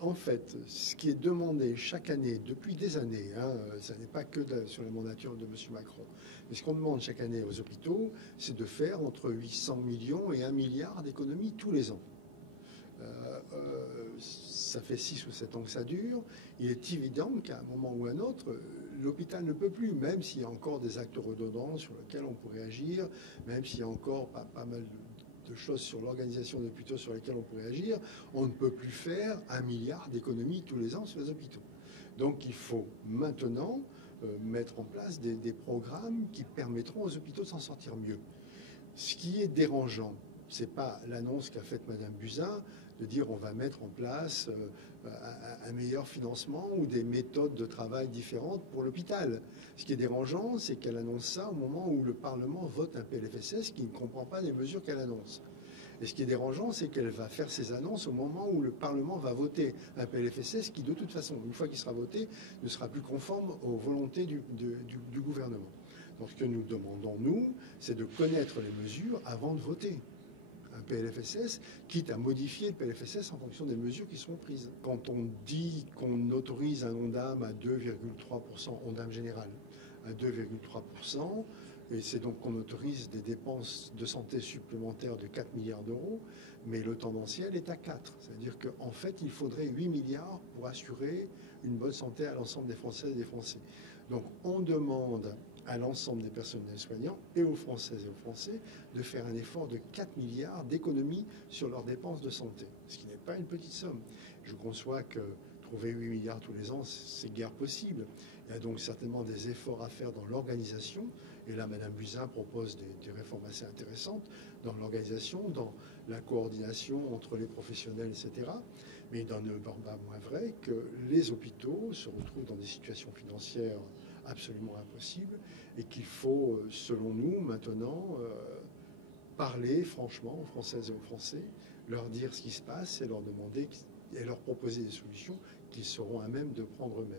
En fait, ce qui est demandé chaque année, depuis des années, hein, ça n'est pas que sur la mandature de M. Macron, mais ce qu'on demande chaque année aux hôpitaux, c'est de faire entre 800 millions et 1 milliard d'économies tous les ans. Ça fait 6 ou 7 ans que ça dure. Il est évident qu'à un moment ou à un autre, l'hôpital ne peut plus, même s'il y a encore des actes redondants sur lesquels on pourrait agir, même s'il y a encore pas mal de choses sur l'organisation des hôpitaux sur lesquelles on pourrait agir, on ne peut plus faire 1 milliard d'économies tous les ans sur les hôpitaux. Donc il faut maintenant mettre en place des programmes qui permettront aux hôpitaux de s'en sortir mieux. Ce qui est dérangeant, ce n'est pas l'annonce qu'a faite Mme Buzyn de dire on va mettre en place un meilleur financement ou des méthodes de travail différentes pour l'hôpital. Ce qui est dérangeant, c'est qu'elle annonce ça au moment où le Parlement vote un PLFSS qui ne comprend pas les mesures qu'elle annonce. Et ce qui est dérangeant, c'est qu'elle va faire ses annonces au moment où le Parlement va voter un PLFSS qui, de toute façon, une fois qu'il sera voté, ne sera plus conforme aux volontés du gouvernement. Donc ce que nous demandons, nous, c'est de connaître les mesures avant de voter un PLFSS, quitte à modifier le PLFSS en fonction des mesures qui seront prises. Quand on dit qu'on autorise un ONDAM à 2,3%, ONDAM général, à 2,3%, et c'est donc qu'on autorise des dépenses de santé supplémentaires de 4 milliards d'euros, mais le tendanciel est à 4. C'est-à-dire qu'en fait, il faudrait 8 milliards pour assurer une bonne santé à l'ensemble des Françaises et des Français. Donc on demande à l'ensemble des personnels soignants et aux Françaises et aux Français de faire un effort de 4 milliards d'économies sur leurs dépenses de santé, ce qui n'est pas une petite somme. Je conçois que trouver 8 milliards tous les ans, c'est guère possible. Il y a donc certainement des efforts à faire dans l'organisation. Et là, Mme Buzyn propose des réformes assez intéressantes dans l'organisation, dans la coordination entre les professionnels, etc. Mais il n'en est pas moins vrai que les hôpitaux se retrouvent dans des situations financières absolument impossibles et qu'il faut, selon nous, maintenant, parler franchement aux Françaises et aux Français, leur dire ce qui se passe et leur demander et leur proposer des solutions qu'ils seront à même de prendre eux-mêmes.